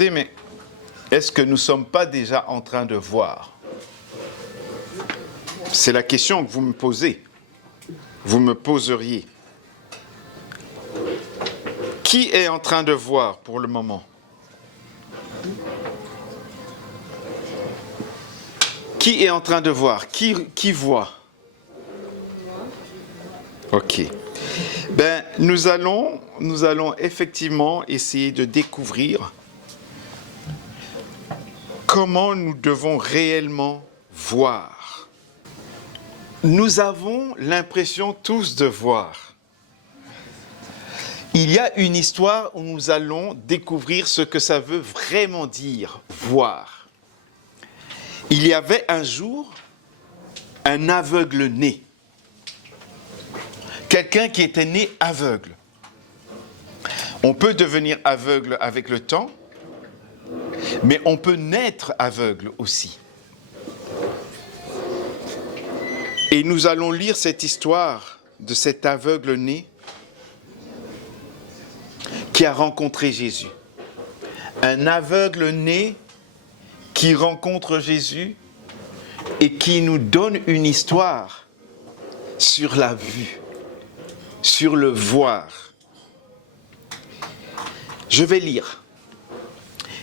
demander, mais est-ce que nous ne sommes pas déjà en train de voir? C'est la question que vous me posez. Vous me poseriez. Qui est en train de voir pour le moment? Qui est en train de voir? Qui voit? Ok. Ben, nous allons effectivement essayer de découvrir comment nous devons réellement voir. Nous avons l'impression tous de voir. Il y a une histoire où nous allons découvrir ce que ça veut vraiment dire, voir. Il y avait un jour un aveugle né. Quelqu'un qui était né aveugle. On peut devenir aveugle avec le temps, mais on peut naître aveugle aussi. Et nous allons lire cette histoire de cet aveugle né qui a rencontré Jésus. Un aveugle né qui rencontre Jésus et qui nous donne une histoire sur la vue, sur le voir. Je vais lire.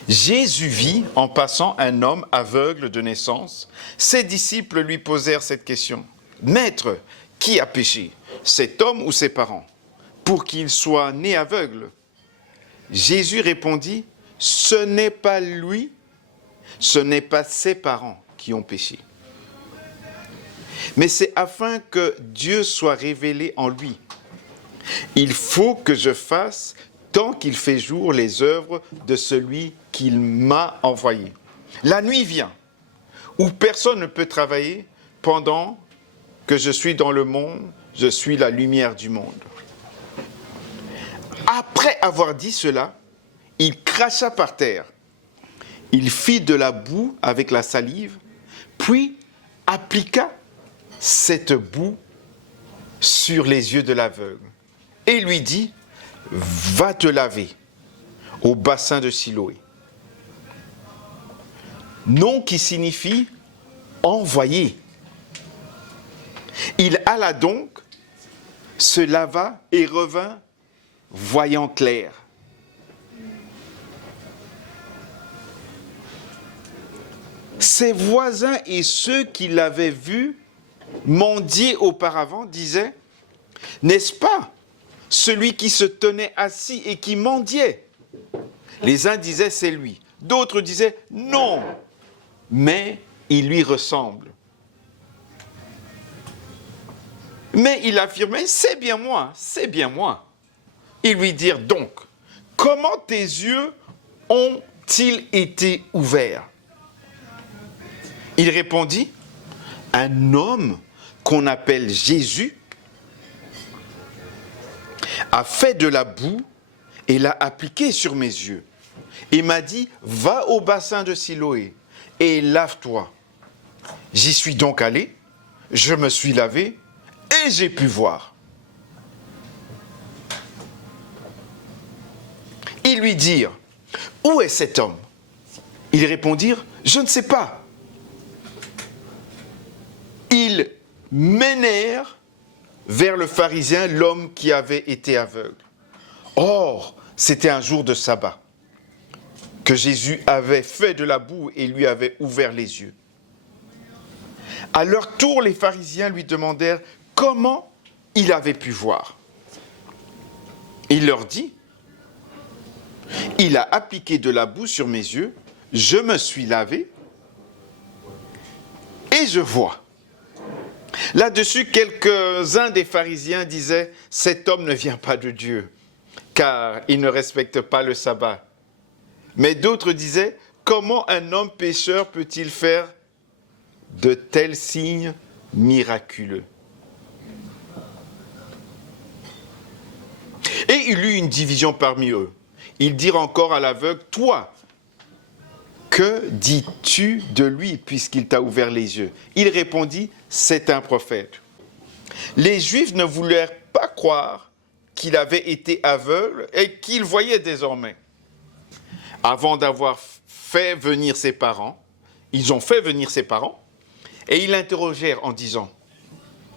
Jésus vit en passant un homme aveugle de naissance. Ses disciples lui posèrent cette question. « Maître, qui a péché, cet homme ou ses parents, pour qu'il soit né aveugle ?» Jésus répondit, « Ce n'est pas lui, ce n'est pas ses parents qui ont péché. Mais c'est afin que Dieu soit révélé en lui. Il faut que je fasse, tant qu'il fait jour, les œuvres de celui qu'il m'a envoyé. La nuit vient, où personne ne peut travailler, pendant que je suis dans le monde, je suis la lumière du monde. » Après avoir dit cela, il cracha par terre. Il fit de la boue avec la salive, puis appliqua cette boue sur les yeux de l'aveugle et lui dit, « Va te laver au bassin de Siloé. » Nom qui signifie « envoyé ». Il alla donc, se lava et revint, voyant clair. Ses voisins et ceux qui l'avaient vu mendier auparavant disaient, « N'est-ce pas celui qui se tenait assis et qui mendiait ?» Les uns disaient, « C'est lui ». D'autres disaient, « Non, mais il lui ressemble. » Mais il affirmait, « C'est bien moi, c'est bien moi. » Ils lui dirent donc, « Comment tes yeux ont-ils été ouverts ?» Il répondit, « Un homme qu'on appelle Jésus a fait de la boue et l'a appliquée sur mes yeux. Et m'a dit, va au bassin de Siloé et lave-toi. J'y suis donc allé, je me suis lavé et j'ai pu voir. » Ils lui dirent, « Où est cet homme ?» Ils répondirent, « Je ne sais pas. » Ils menèrent vers le pharisien l'homme qui avait été aveugle. Or, c'était un jour de sabbat, que Jésus avait fait de la boue et lui avait ouvert les yeux. À leur tour, les pharisiens lui demandèrent comment il avait pu voir. Il leur dit, « Il a appliqué de la boue sur mes yeux, je me suis lavé et je vois. » Là-dessus, quelques-uns des pharisiens disaient « Cet homme ne vient pas de Dieu, car il ne respecte pas le sabbat. » Mais d'autres disaient « Comment un homme pécheur peut-il faire de tels signes miraculeux ?» Et il y eut une division parmi eux. Ils dirent encore à l'aveugle, « Toi, que dis-tu de lui puisqu'il t'a ouvert les yeux ?» Il répondit, « C'est un prophète. » Les Juifs ne voulurent pas croire qu'il avait été aveugle et qu'il voyait désormais. avant d'avoir fait venir ses parents, ils ont fait venir ses parents, et ils l'interrogèrent en disant,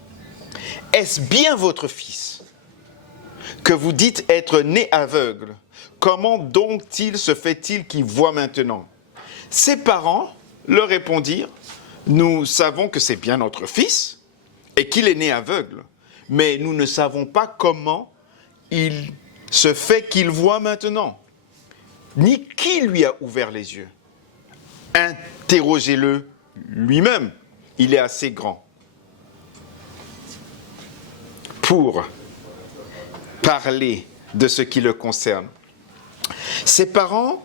« Est-ce bien votre fils que vous dites être né aveugle? Comment donc se fait-il qu'il voit maintenant ?» Ses parents leur répondirent, « Nous savons que c'est bien notre fils et qu'il est né aveugle, mais nous ne savons pas comment il se fait qu'il voit maintenant, ni qui lui a ouvert les yeux. Interrogez-le lui-même, il est assez grand pour parler de ce qui le concerne. » Ses parents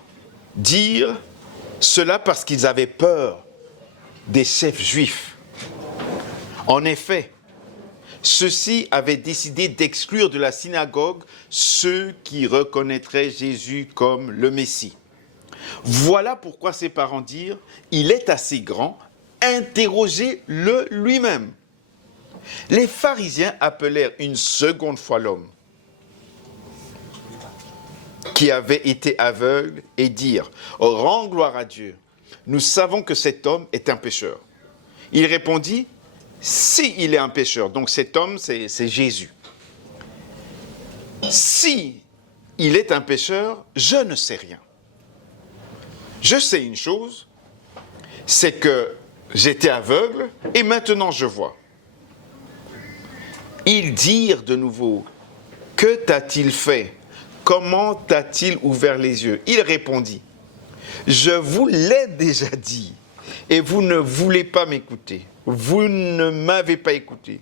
dirent cela parce qu'ils avaient peur des chefs juifs. En effet, ceux-ci avaient décidé d'exclure de la synagogue ceux qui reconnaîtraient Jésus comme le Messie. Voilà pourquoi ses parents dirent, « Il est assez grand, interrogez-le lui-même. » Les pharisiens appelèrent une seconde fois l'homme qui avait été aveugle et dirent, « Rends gloire à Dieu, nous savons que cet homme est un pécheur. » Il répondit, « Si il est un pécheur, donc cet homme c'est Jésus. Si il est un pécheur, je ne sais rien. Je sais une chose, c'est que j'étais aveugle et maintenant je vois. » Ils dirent de nouveau, « Que t'a-t-il fait? Comment t'a-t-il ouvert les yeux ?» Il répondit, « Je vous l'ai déjà dit, et vous ne voulez pas m'écouter. Vous ne m'avez pas écouté.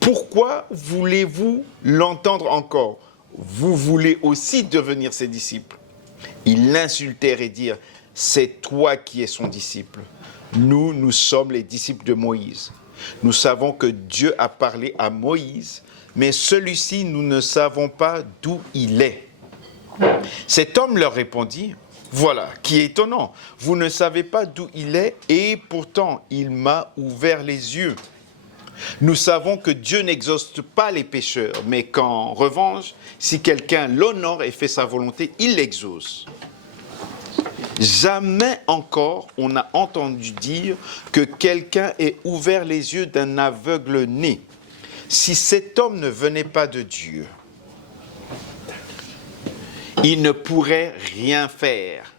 Pourquoi voulez-vous l'entendre encore? Vous voulez aussi devenir ses disciples. » Ils l'insultèrent et dirent, « C'est toi qui es son disciple. Nous sommes les disciples de Moïse. Nous savons que Dieu a parlé à Moïse, mais celui-ci, nous ne savons pas d'où il est. » Cet homme leur répondit, « Voilà, qui est étonnant. Vous ne savez pas d'où il est, et pourtant il m'a ouvert les yeux. Nous savons que Dieu n'exauce pas les pécheurs, mais qu'en revanche, si quelqu'un l'honore et fait sa volonté, il l'exauce. Jamais encore on a entendu dire que quelqu'un ait ouvert les yeux d'un aveugle né. Si cet homme ne venait pas de Dieu, il ne pourrait rien faire. »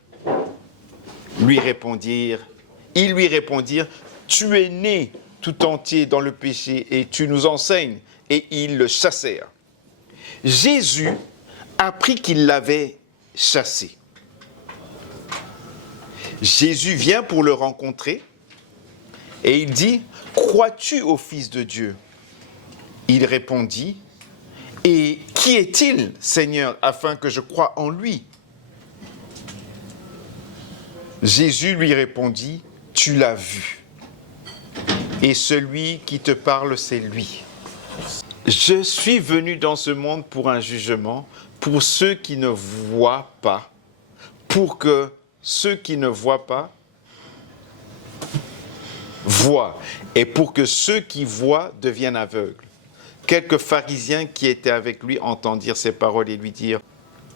Ils lui répondirent, « Tu es né tout entier dans le péché et tu nous enseignes. » Et ils le chassèrent. Jésus apprit qu'ils l'avaient chassé. Jésus vient pour le rencontrer et il dit, « Crois-tu au Fils de Dieu ?» Il répondit, « Et qui est-il, Seigneur, afin que je croie en lui ?» Jésus lui répondit, « Tu l'as vu, et celui qui te parle, c'est lui. Je suis venu dans ce monde pour un jugement, pour ceux qui ne voient pas, pour que ceux qui ne voient pas voient, et pour que ceux qui voient deviennent aveugles. » Quelques pharisiens qui étaient avec lui entendirent ces paroles et lui dirent,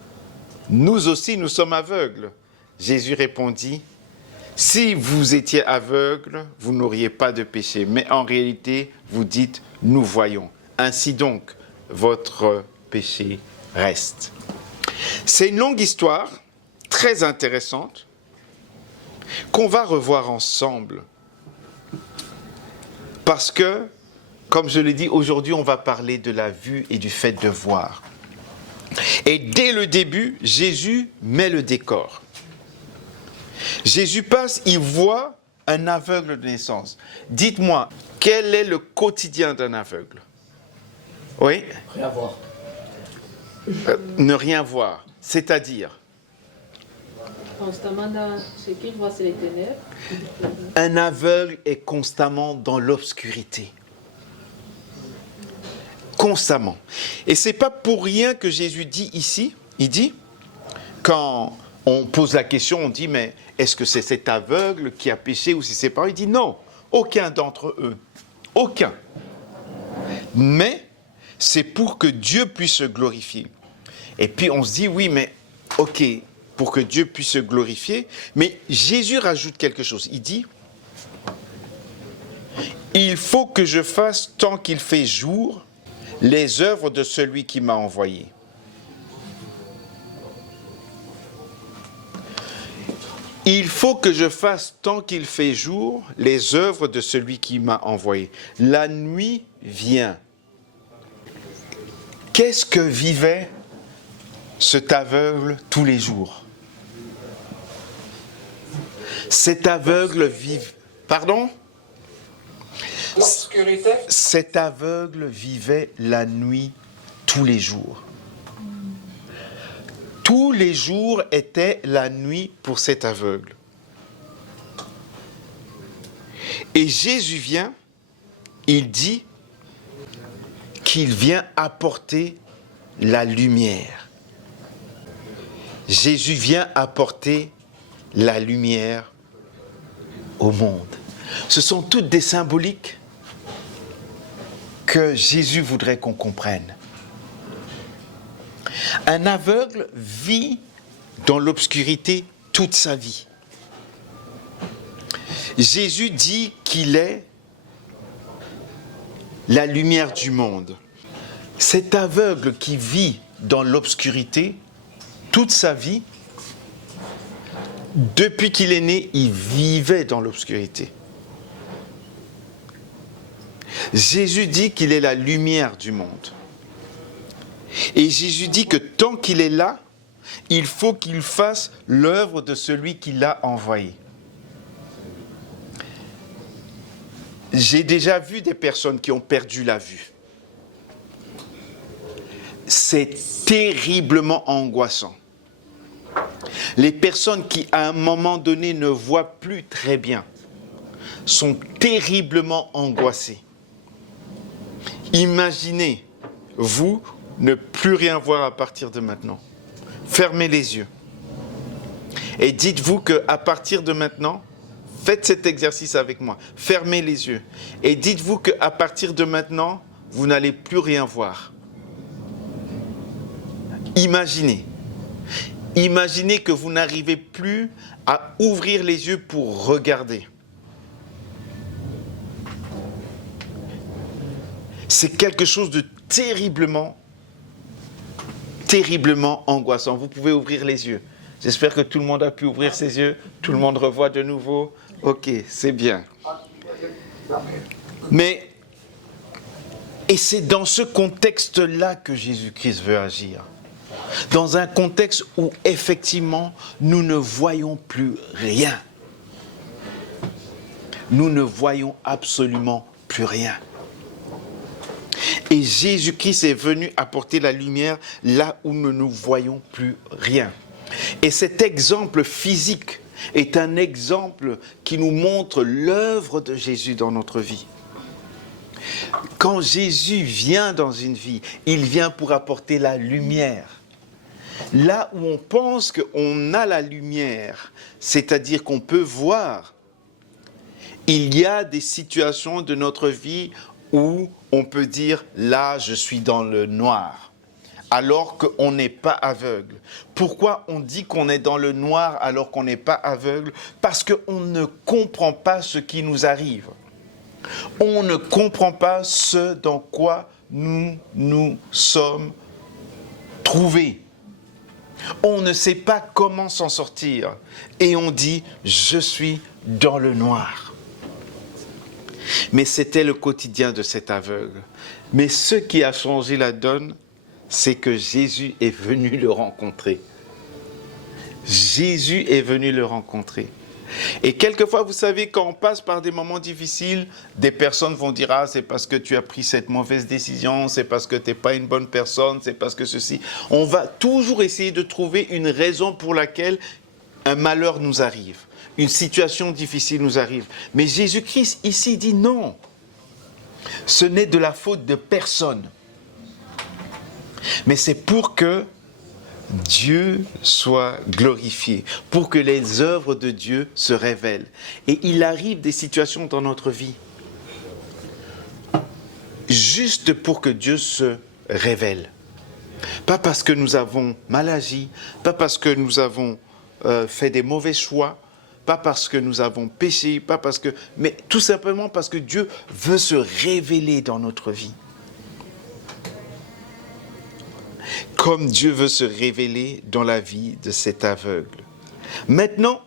« Nous aussi, nous sommes aveugles. » Jésus répondit, « Si vous étiez aveugles, vous n'auriez pas de péché. Mais en réalité, vous dites, nous voyons. Ainsi donc, votre péché reste. » C'est une longue histoire, très intéressante, qu'on va revoir ensemble. Parce que, comme je l'ai dit, aujourd'hui, on va parler de la vue et du fait de voir. Et dès le début, Jésus met le décor. Jésus passe, il voit un aveugle de naissance. Dites-moi, quel est le quotidien d'un aveugle? Oui? Rien voir. Ne rien voir, c'est-à-dire? Constamment dans ce qu'il voit, c'est les ténèbres. Un aveugle est constamment dans l'obscurité. Constamment. Et c'est pas pour rien que Jésus dit ici, il dit, quand on pose la question, on dit, mais est-ce que c'est cet aveugle qui a péché ou c'est ses parents? Il dit non, aucun d'entre eux. Aucun. Mais c'est pour que Dieu puisse se glorifier. Et puis on se dit, oui, mais ok, pour que Dieu puisse se glorifier. Mais Jésus rajoute quelque chose. Il dit, il faut que je fasse tant qu'il fait jour les œuvres de celui qui m'a envoyé. Il faut que je fasse tant qu'il fait jour les œuvres de celui qui m'a envoyé. La nuit vient. Qu'est-ce que vivait cet aveugle tous les jours? Cet aveugle vivait... Pardon? L'obscurité. Cet aveugle vivait la nuit tous les jours. Tous les jours étaient la nuit pour cet aveugle. Et Jésus vient, il dit qu'il vient apporter la lumière. Jésus vient apporter la lumière au monde. Ce sont toutes des symboliques que Jésus voudrait qu'on comprenne. Un aveugle vit dans l'obscurité toute sa vie. Jésus dit qu'il est la lumière du monde. Cet aveugle qui vit dans l'obscurité toute sa vie, depuis qu'il est né, il vivait dans l'obscurité. Jésus dit qu'il est la lumière du monde. Et Jésus dit que tant qu'il est là, il faut qu'il fasse l'œuvre de celui qui l'a envoyé. J'ai déjà vu des personnes qui ont perdu la vue. C'est terriblement angoissant. Les personnes qui, à un moment donné, ne voient plus très bien, sont terriblement angoissées. Imaginez, vous, ne plus rien voir à partir de maintenant. Fermez les yeux. Et dites-vous qu'à partir de maintenant, faites cet exercice avec moi. Fermez les yeux. Et dites-vous qu'à partir de maintenant, vous n'allez plus rien voir. Imaginez. Imaginez que vous n'arrivez plus à ouvrir les yeux pour regarder. C'est quelque chose de terriblement angoissant. Vous pouvez ouvrir les yeux. J'espère que tout le monde a pu ouvrir ses yeux. Tout le monde revoit de nouveau. Ok, c'est bien. Et c'est dans ce contexte-là que Jésus-Christ veut agir. Dans un contexte où, effectivement, nous ne voyons plus rien. Nous ne voyons absolument plus rien. Et Jésus-Christ est venu apporter la lumière là où nous ne voyons plus rien. Et cet exemple physique est un exemple qui nous montre l'œuvre de Jésus dans notre vie. Quand Jésus vient dans une vie, il vient pour apporter la lumière. Là où on pense qu'on a la lumière, c'est-à-dire qu'on peut voir, il y a des situations de notre vie où on peut dire, là, je suis dans le noir, alors qu'on n'est pas aveugle. Pourquoi on dit qu'on est dans le noir alors qu'on n'est pas aveugle? Parce qu'on ne comprend pas ce qui nous arrive. On ne comprend pas ce dans quoi nous nous sommes trouvés. On ne sait pas comment s'en sortir. Et on dit, je suis dans le noir. Mais c'était le quotidien de cet aveugle. Mais ce qui a changé la donne, c'est que Jésus est venu le rencontrer. Jésus est venu le rencontrer. Et quelquefois, vous savez, quand on passe par des moments difficiles, des personnes vont dire « Ah, c'est parce que tu as pris cette mauvaise décision, c'est parce que tu n'es pas une bonne personne, c'est parce que ceci... » On va toujours essayer de trouver une raison pour laquelle un malheur nous arrive. Une situation difficile nous arrive. Mais Jésus-Christ ici dit non. Ce n'est de la faute de personne. Mais c'est pour que Dieu soit glorifié, pour que les œuvres de Dieu se révèlent. Et il arrive des situations dans notre vie, juste pour que Dieu se révèle. Pas parce que nous avons mal agi, pas parce que nous avons fait des mauvais choix, pas parce que nous avons péché, mais tout simplement parce que Dieu veut se révéler dans notre vie. Comme Dieu veut se révéler dans la vie de cet aveugle. Maintenant,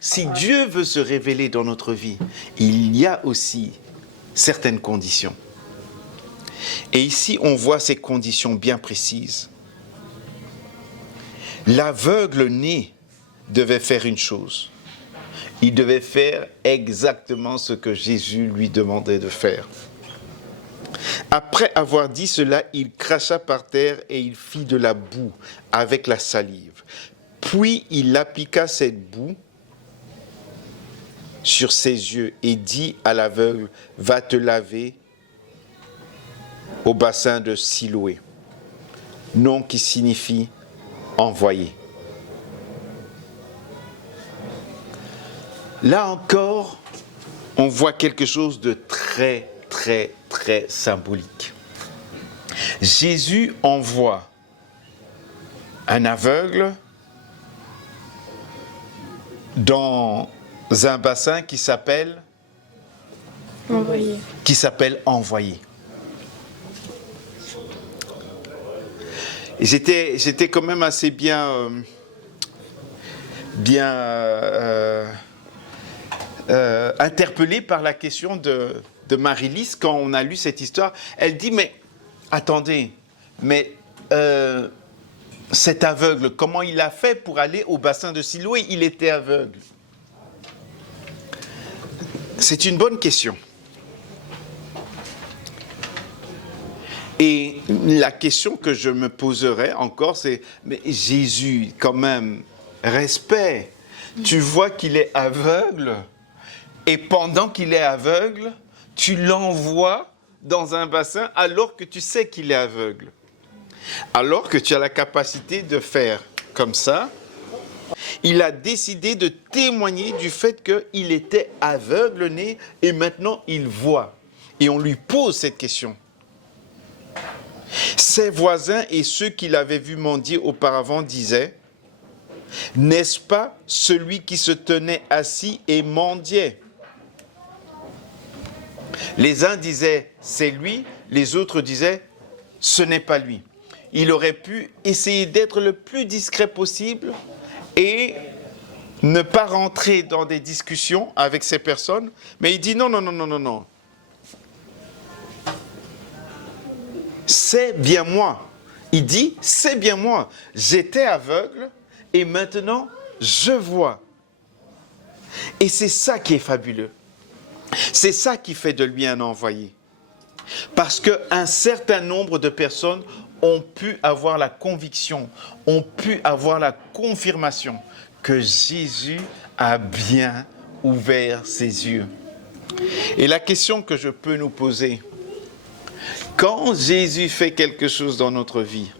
si Dieu veut se révéler dans notre vie, il y a aussi certaines conditions. Et ici, on voit ces conditions bien précises. L'aveugle né devait faire une chose. Il devait faire exactement ce que Jésus lui demandait de faire. Après avoir dit cela, il cracha par terre et il fit de la boue avec la salive. Puis il appliqua cette boue sur ses yeux et dit à l'aveugle, « Va te laver au bassin de Siloé », nom qui signifie « envoyé ». Là encore, on voit quelque chose de très symbolique. Jésus envoie un aveugle dans un bassin qui s'appelle envoyé. Et j'étais quand même assez interpellé par la question de Marie-Lise quand on a lu cette histoire. Elle dit, mais attendez, mais cet aveugle, comment il a fait pour aller au bassin de Siloé? Il était aveugle. C'est une bonne question. Et la question que je me poserai encore, c'est, mais Jésus, quand même, respect, tu vois qu'il est aveugle, et pendant qu'il est aveugle, tu l'envoies dans un bassin alors que tu sais qu'il est aveugle. Alors que tu as la capacité de faire comme ça, il a décidé de témoigner du fait qu'il était aveugle né et maintenant il voit. Et on lui pose cette question. Ses voisins et ceux qui l'avaient vu mendier auparavant disaient, « N'est-ce pas celui qui se tenait assis et mendiait ?» Les uns disaient, « C'est lui », les autres disaient, « Ce n'est pas lui ». Il aurait pu essayer d'être le plus discret possible et ne pas rentrer dans des discussions avec ces personnes, mais il dit non. C'est bien moi. Il dit, c'est bien moi. J'étais aveugle et maintenant je vois. Et c'est ça qui est fabuleux. C'est ça qui fait de lui un envoyé. Parce qu'un certain nombre de personnes ont pu avoir la conviction, ont pu avoir la confirmation que Jésus a bien ouvert ses yeux. Et la question que je peux nous poser, quand Jésus fait quelque chose dans notre vie,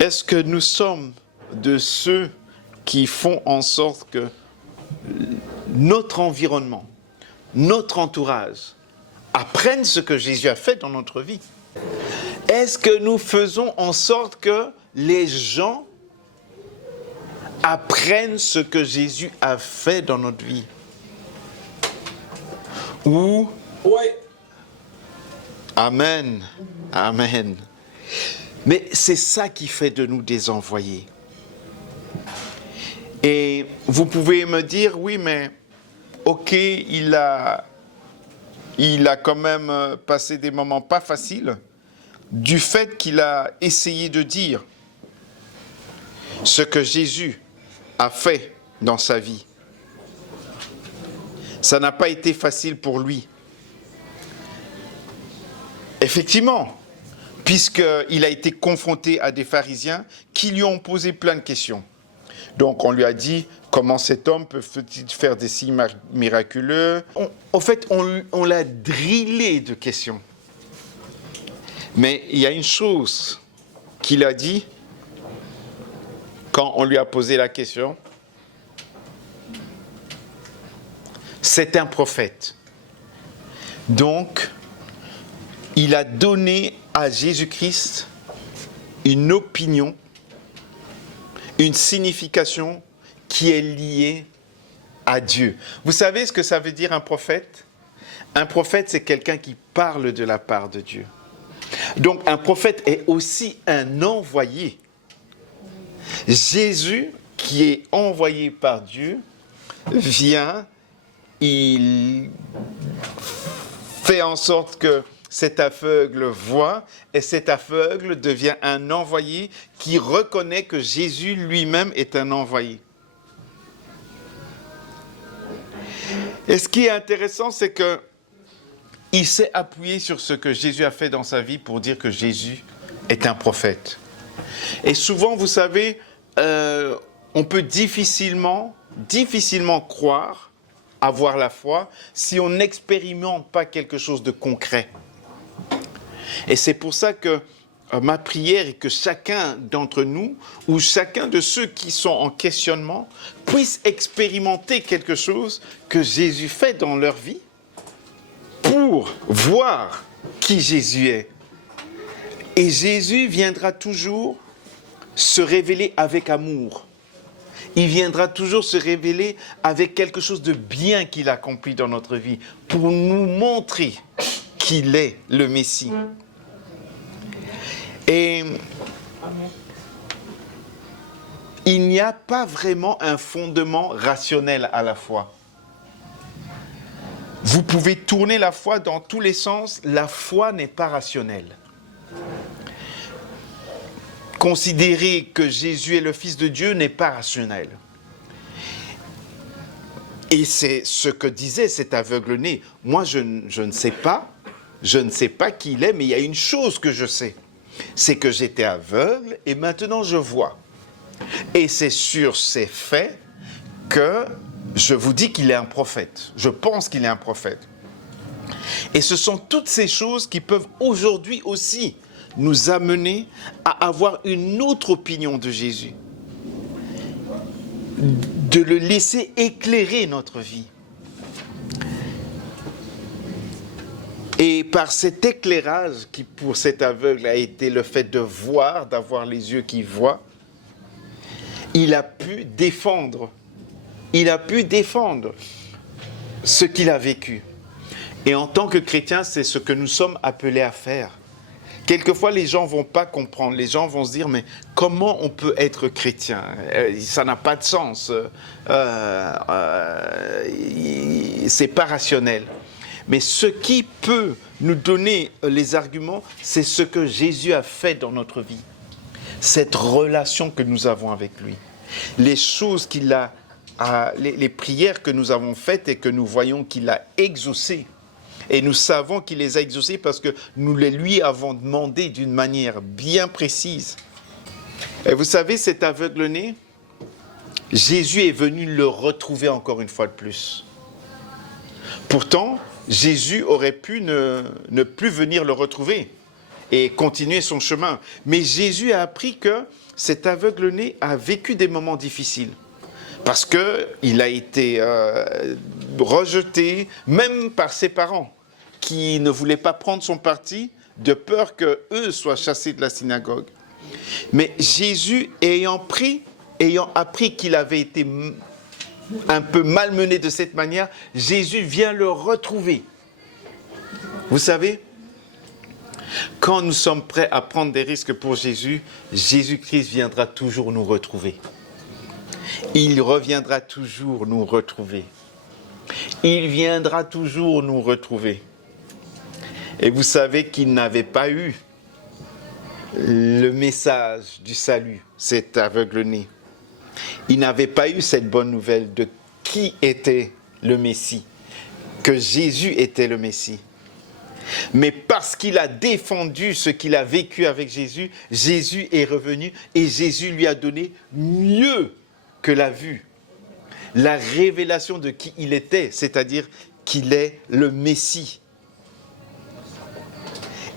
est-ce que nous sommes de ceux qui font en sorte que notre environnement, notre entourage apprennent ce que Jésus a fait dans notre vie? Est-ce que nous faisons en sorte que les gens apprennent ce que Jésus a fait dans notre vie? Ou... Oui. Amen. Amen. Mais c'est ça qui fait de nous des envoyés. Et vous pouvez me dire, oui, mais ok, il a quand même passé des moments pas faciles du fait qu'il a essayé de dire ce que Jésus a fait dans sa vie. Ça n'a pas été facile pour lui. Effectivement, puisqu'il a été confronté à des pharisiens qui lui ont posé plein de questions. Donc on lui a dit, comment cet homme peut-il faire des signes miraculeux? En fait, on l'a drillé de questions. Mais il y a une chose qu'il a dit quand on lui a posé la question. C'est un prophète. Donc, il a donné à Jésus-Christ une opinion, une signification qui est lié à Dieu. Vous savez ce que ça veut dire un prophète? Un prophète, c'est quelqu'un qui parle de la part de Dieu. Donc un prophète est aussi un envoyé. Jésus, qui est envoyé par Dieu, vient, il fait en sorte que cet aveugle voit, et cet aveugle devient un envoyé qui reconnaît que Jésus lui-même est un envoyé. Et ce qui est intéressant, c'est que il s'est appuyé sur ce que Jésus a fait dans sa vie pour dire que Jésus est un prophète. Et souvent, vous savez, on peut difficilement croire, avoir la foi, si on n'expérimente pas quelque chose de concret. Et c'est pour ça que ma prière est que chacun d'entre nous, ou chacun de ceux qui sont en questionnement, puisse expérimenter quelque chose que Jésus fait dans leur vie pour voir qui Jésus est. Et Jésus viendra toujours se révéler avec amour. Il viendra toujours se révéler avec quelque chose de bien qu'il accomplit dans notre vie pour nous montrer qu'il est le Messie. Et il n'y a pas vraiment un fondement rationnel à la foi. Vous pouvez tourner la foi dans tous les sens, la foi n'est pas rationnelle. Considérer que Jésus est le Fils de Dieu n'est pas rationnel. Et c'est ce que disait cet aveugle-né. Moi, je ne sais pas qui il est, mais il y a une chose que je sais. C'est que j'étais aveugle et maintenant je vois. Et c'est sur ces faits que je vous dis qu'il est un prophète. Je pense qu'il est un prophète. Et ce sont toutes ces choses qui peuvent aujourd'hui aussi nous amener à avoir une autre opinion de Jésus. De le laisser éclairer notre vie. Et par cet éclairage qui pour cet aveugle a été le fait de voir, d'avoir les yeux qui voient, il a pu défendre ce qu'il a vécu. Et en tant que chrétien, c'est ce que nous sommes appelés à faire. Quelquefois, les gens ne vont pas comprendre. Les gens vont se dire, mais comment on peut être chrétien? Ça n'a pas de sens. C'est pas rationnel. Mais ce qui peut nous donner les arguments, c'est ce que Jésus a fait dans notre vie. Cette relation que nous avons avec lui. Les choses qu'il a, les prières que nous avons faites et que nous voyons qu'il a exaucées. Et nous savons qu'il les a exaucées parce que nous les lui avons demandé d'une manière bien précise. Et vous savez, cet aveugle-né, Jésus est venu le retrouver encore une fois de plus. Pourtant, Jésus aurait pu ne plus venir le retrouver et continuer son chemin. Mais Jésus a appris que cet aveugle-né a vécu des moments difficiles. Parce qu'il a été rejeté, même par ses parents, qui ne voulaient pas prendre son parti, de peur qu'eux soient chassés de la synagogue. Mais Jésus, ayant appris qu'il avait été un peu malmené de cette manière, Jésus vient le retrouver. Vous savez, quand nous sommes prêts à prendre des risques pour Jésus, Jésus-Christ viendra toujours nous retrouver. Il reviendra toujours nous retrouver. Il viendra toujours nous retrouver. Et vous savez qu'il n'avait pas eu le message du salut, cet aveugle-né. Il n'avait pas eu cette bonne nouvelle de qui était le Messie, que Jésus était le Messie. Mais parce qu'il a défendu ce qu'il a vécu avec Jésus, Jésus est revenu et Jésus lui a donné mieux que la vue, la révélation de qui il était, c'est-à-dire qu'il est le Messie.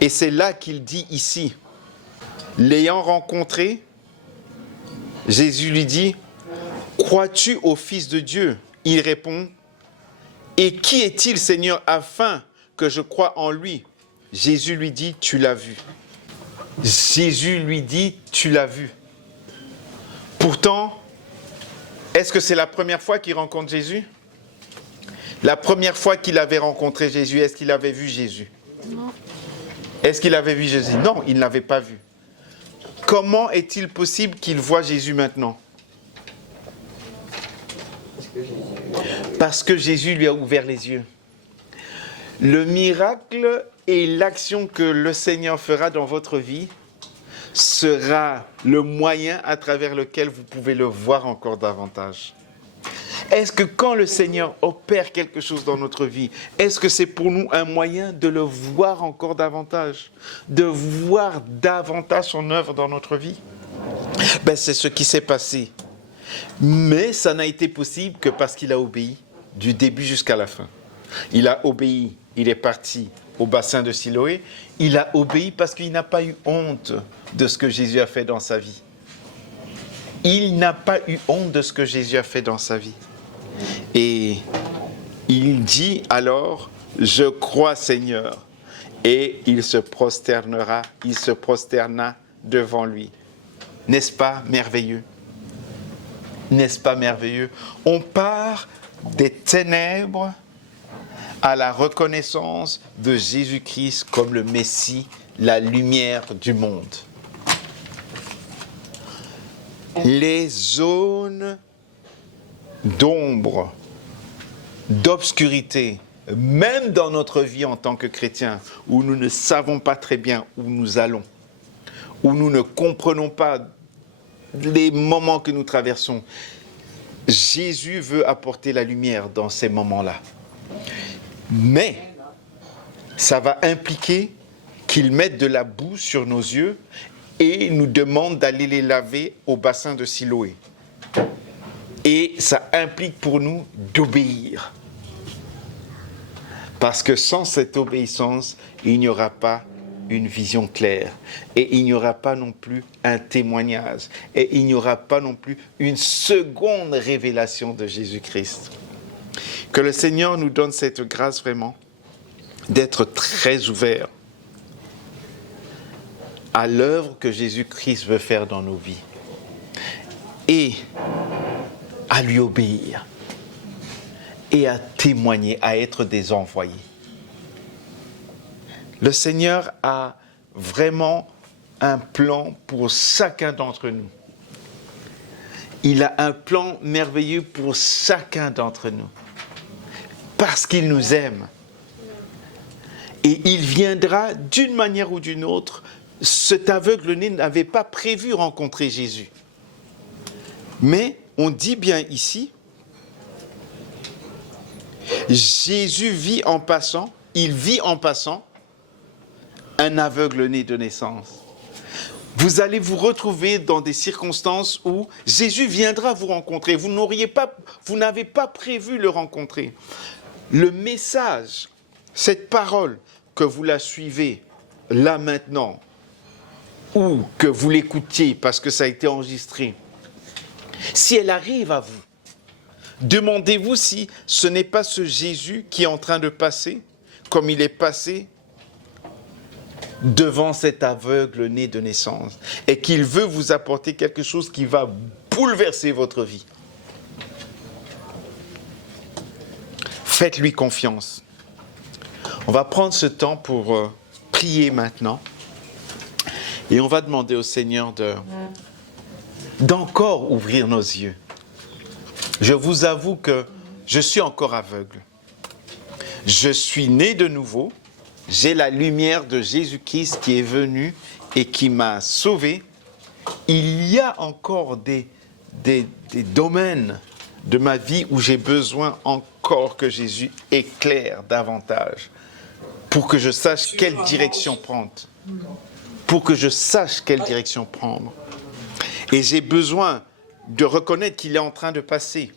Et c'est là qu'il dit ici, l'ayant rencontré, Jésus lui dit, « Crois-tu au Fils de Dieu ?» Il répond, « Et qui est-il, Seigneur, afin que je croie en lui ?» Jésus lui dit, « Tu l'as vu. » Jésus lui dit, « Tu l'as vu. » Pourtant, Est-ce que c'est la première fois qu'il rencontre Jésus? La première fois qu'il avait rencontré Jésus, est-ce qu'il avait vu Jésus? Non. Est-ce qu'il avait vu Jésus? Non, il ne l'avait pas vu. Comment est-il possible qu'il voit Jésus maintenant? Parce que Jésus lui a ouvert les yeux. Le miracle et l'action que le Seigneur fera dans votre vie sera le moyen à travers lequel vous pouvez le voir encore davantage. Est-ce que quand le Seigneur opère quelque chose dans notre vie, est-ce que c'est pour nous un moyen de le voir encore davantage, de voir davantage son œuvre dans notre vie? C'est ce qui s'est passé. Mais ça n'a été possible que parce qu'il a obéi du début jusqu'à la fin. Il a obéi, il est parti au bassin de Siloé. Il a obéi parce qu'il n'a pas eu honte de ce que Jésus a fait dans sa vie. Il n'a pas eu honte de ce que Jésus a fait dans sa vie. Et il dit alors, je crois Seigneur, et il se prosterna devant lui. N'est-ce pas merveilleux? N'est-ce pas merveilleux? On part des ténèbres à la reconnaissance de Jésus-Christ comme le Messie, la lumière du monde. Les zones d'ombre, d'obscurité, même dans notre vie en tant que chrétiens, où nous ne savons pas très bien où nous allons, où nous ne comprenons pas les moments que nous traversons, Jésus veut apporter la lumière dans ces moments-là. Mais ça va impliquer qu'il mette de la boue sur nos yeux et nous demande d'aller les laver au bassin de Siloé. Et ça implique pour nous d'obéir. Parce que sans cette obéissance, il n'y aura pas une vision claire. Et il n'y aura pas non plus un témoignage. Et il n'y aura pas non plus une seconde révélation de Jésus-Christ. Que le Seigneur nous donne cette grâce vraiment d'être très ouverts à l'œuvre que Jésus-Christ veut faire dans nos vies. Et à lui obéir et à témoigner, à être des envoyés. Le Seigneur a vraiment un plan pour chacun d'entre nous. Il a un plan merveilleux pour chacun d'entre nous. Parce qu'il nous aime. Et il viendra d'une manière ou d'une autre. Cet aveugle-né n'avait pas prévu rencontrer Jésus. Mais on dit bien ici, Jésus vit en passant, il vit en passant un aveugle-né de naissance. Vous allez vous retrouver dans des circonstances où Jésus viendra vous rencontrer. Vous n'avez pas prévu le rencontrer. Le message, cette parole, que vous la suivez là maintenant, ou que vous l'écoutiez parce que ça a été enregistré, si elle arrive à vous, demandez-vous si ce n'est pas ce Jésus qui est en train de passer, comme il est passé devant cet aveugle-né de naissance, et qu'il veut vous apporter quelque chose qui va bouleverser votre vie. Faites-lui confiance. On va prendre ce temps pour prier maintenant, et on va demander au Seigneur d'encore ouvrir nos yeux. Je vous avoue que je suis encore aveugle. Je suis né de nouveau. J'ai la lumière de Jésus-Christ qui est venu et qui m'a sauvé. Il y a encore des domaines de ma vie où j'ai besoin encore que Jésus éclaire davantage pour que je sache quelle direction prendre. Pour que je sache quelle direction prendre. Et j'ai besoin de reconnaître qu'il est en train de passer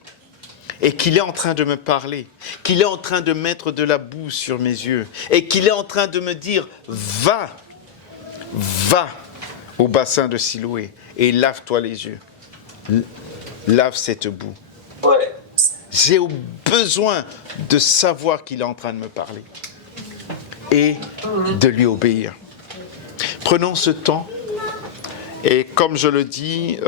et qu'il est en train de me parler, qu'il est en train de mettre de la boue sur mes yeux et qu'il est en train de me dire « Va au bassin de Siloé et lave-toi les yeux. Lave cette boue. » J'ai besoin de savoir qu'il est en train de me parler et de lui obéir. Prenons ce temps et comme je le dis,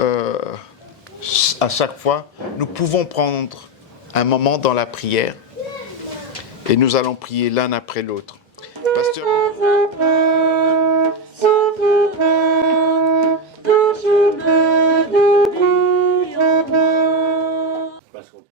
à chaque fois, nous pouvons prendre un moment dans la prière et nous allons prier l'un après l'autre. Pasteur,